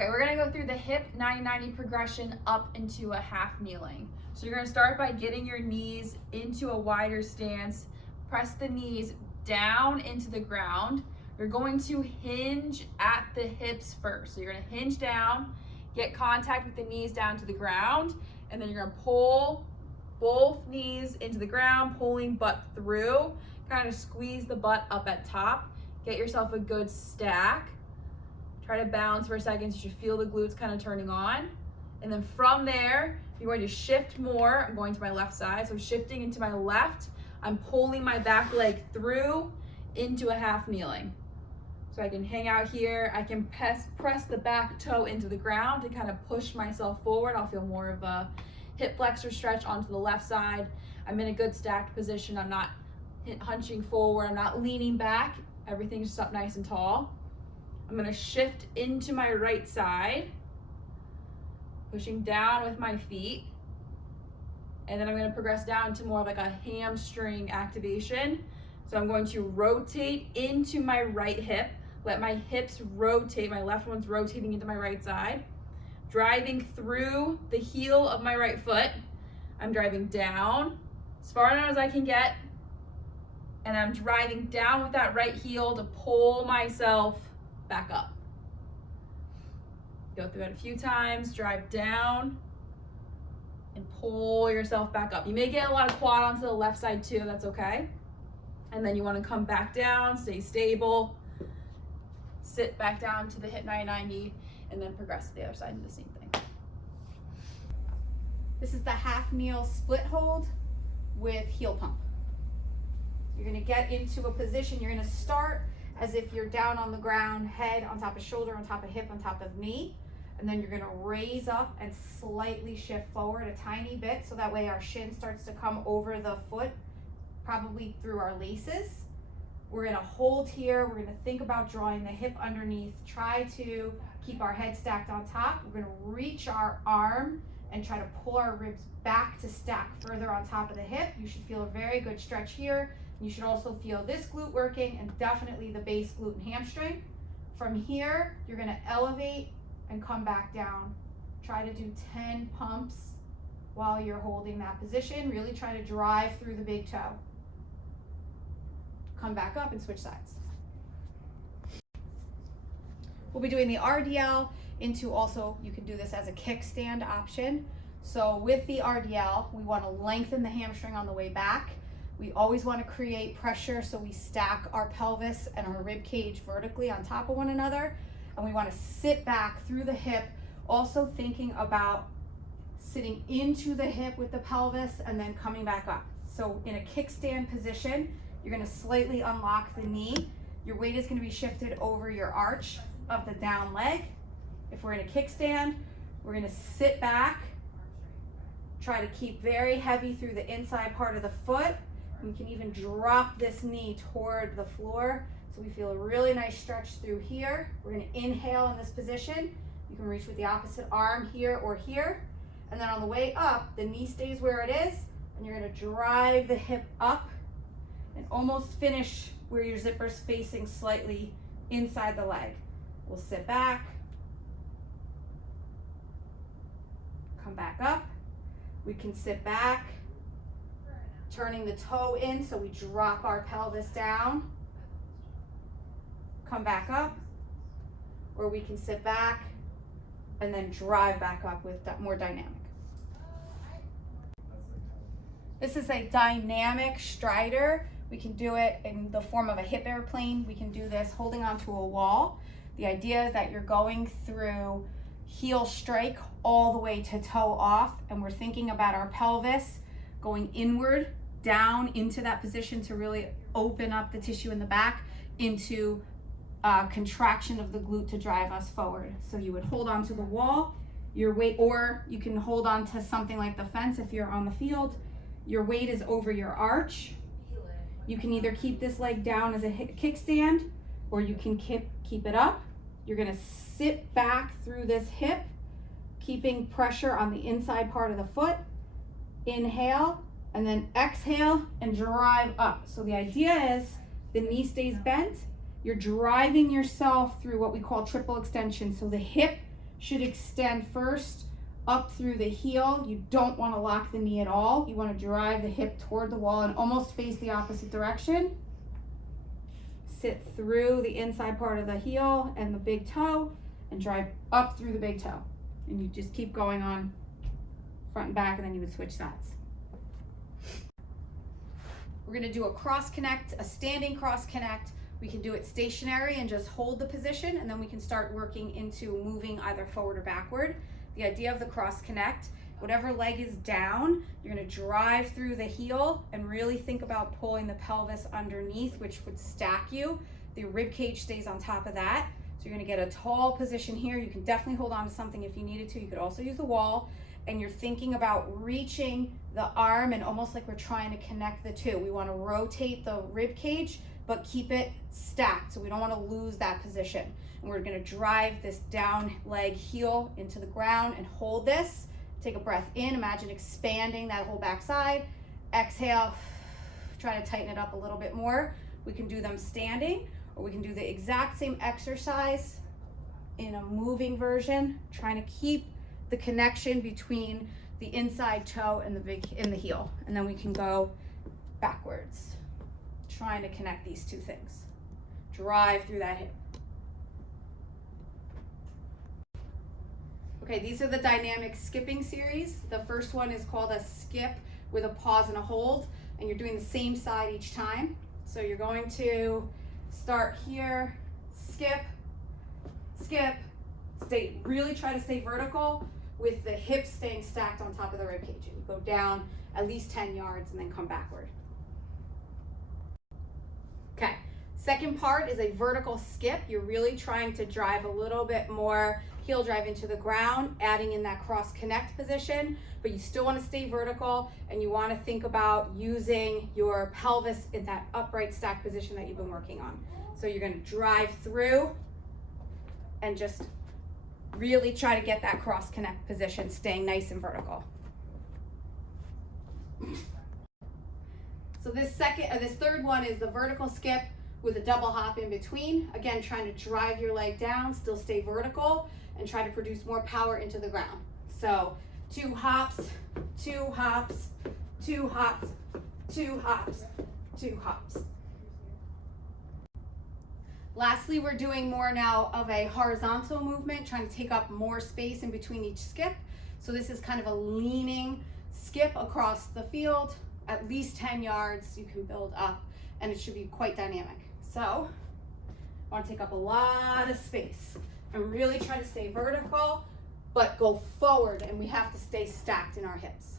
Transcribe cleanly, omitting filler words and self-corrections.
Okay, we're gonna go through the hip 90-90 progression up into a half kneeling. So you're gonna start by getting your knees into a wider stance. Press the knees down into the ground. You're going to hinge at the hips first. So you're gonna hinge down, get contact with the knees down to the ground, and then you're gonna pull both knees into the ground, pulling butt through. Kind of squeeze the butt up at top. Get yourself a good stack. Try to balance for a second so you should feel the glutes kind of turning on. And then from there, you're going to shift more. I'm going to my left side. So shifting into my left, I'm pulling my back leg through into a half kneeling. So I can hang out here. I can press the back toe into the ground to kind of push myself forward. I'll feel more of a hip flexor stretch onto the left side. I'm in a good stacked position. I'm not hunching forward. I'm not leaning back. Everything's just up nice and tall. I'm gonna shift into my right side, pushing down with my feet. And then I'm gonna progress down to more of like a hamstring activation. So I'm going to rotate into my right hip, let my hips rotate, my left one's rotating into my right side, driving through the heel of my right foot. I'm driving down as far down as I can get, and I'm driving down with that right heel to pull myself back up. Go through it a few times, drive down and pull yourself back up. You may get a lot of quad onto the left side too, that's okay. And then you want to come back down, stay stable, sit back down to the hip 90-90, and then progress to the other side and do the same thing. This is the half kneel split hold with heel pump. You're gonna get into a position, you're gonna start as if you're down on the ground, head on top of shoulder, on top of hip, on top of knee. And then you're gonna raise up and slightly shift forward a tiny bit so that way our shin starts to come over the foot, probably through our laces. We're gonna hold here. We're gonna think about drawing the hip underneath. Try to keep our head stacked on top. We're gonna reach our arm and try to pull our ribs back to stack further on top of the hip. You should feel a very good stretch here. You should also feel this glute working and definitely the base glute and hamstring. From here, you're gonna elevate and come back down. Try to do 10 pumps while you're holding that position. Really try to drive through the big toe. Come back up and switch sides. We'll be doing the RDL into also, you can do this as a kickstand option. So with the RDL, we wanna lengthen the hamstring on the way back. We always want to create pressure so we stack our pelvis and our rib cage vertically on top of one another. And we want to sit back through the hip, also thinking about sitting into the hip with the pelvis and then coming back up. So in a kickstand position, you're going to slightly unlock the knee. Your weight is going to be shifted over your arch of the down leg. If we're in a kickstand, we're going to sit back, try to keep very heavy through the inside part of the foot. We can even drop this knee toward the floor. So we feel a really nice stretch through here. We're gonna inhale in this position. You can reach with the opposite arm here or here. And then on the way up, the knee stays where it is, and you're gonna drive the hip up and almost finish where your zipper's facing slightly inside the leg. We'll sit back, come back up. We can sit back, turning the toe in so we drop our pelvis down, come back up, or we can sit back and then drive back up with more dynamic. This is a dynamic strider. We can do it in the form of a hip airplane. We can do this holding onto a wall. The idea is that you're going through heel strike all the way to toe off, and we're thinking about our pelvis going inward, down into that position to really open up the tissue in the back into contraction of the glute to drive us forward. So you would hold onto the wall, your weight, or you can hold on to something like the fence if you're on the field. Your weight is over your arch. You can either keep this leg down as a kickstand, or you can keep it up. You're gonna sit back through this hip, keeping pressure on the inside part of the foot. Inhale, and then exhale and drive up. So the idea is the knee stays bent. You're driving yourself through what we call triple extension. So the hip should extend first up through the heel. You don't want to lock the knee at all. You want to drive the hip toward the wall and almost face the opposite direction. Sit through the inside part of the heel and the big toe and drive up through the big toe. And you just keep going on front and back, and then you would switch sides. We're going to do a cross connect, a standing cross connect. We can do it stationary and just hold the position, and then we can start working into moving either forward or backward. The idea of the cross connect, whatever leg is down, you're going to drive through the heel and really think about pulling the pelvis underneath, which would stack you. The rib cage stays on top of that. So you're going to get a tall position here. You can definitely hold on to something if you needed to. You could also use the wall, and you're thinking about reaching the arm, and almost like we're trying to connect the two. We want to rotate the rib cage but keep it stacked, so we don't want to lose that position. And we're going to drive this down leg heel into the ground and hold this. Take a breath in, imagine expanding that whole back side. Exhale, try to tighten it up a little bit more. We can do them standing, or we can do the exact same exercise in a moving version, trying to keep the connection between the inside toe and the heel. And then we can go backwards, trying to connect these two things. Drive through that hip. Okay, these are the dynamic skipping series. The first one is called a skip with a pause and a hold, and you're doing the same side each time. So you're going to start here, skip, skip, really try to stay vertical with the hips staying stacked on top of the rib cage. And you go down at least 10 yards and then come backward. Okay, second part is a vertical skip. You're really trying to drive a little bit more heel drive into the ground, adding in that cross connect position, but you still want to stay vertical, and you want to think about using your pelvis in that upright stack position that you've been working on. So you're going to drive through and just really try to get that cross connect position, staying nice and vertical. So this third one is the vertical skip with a double hop in between. Again, trying to drive your leg down, still stay vertical, and try to produce more power into the ground. So 2 hops, 2 hops, 2 hops, 2 hops, 2 hops. Lastly, we're doing more now of a horizontal movement, trying to take up more space in between each skip. So this is kind of a leaning skip across the field, at least 10 yards. You can build up, and it should be quite dynamic. So I want to take up a lot of space and really try to stay vertical, but go forward, and we have to stay stacked in our hips.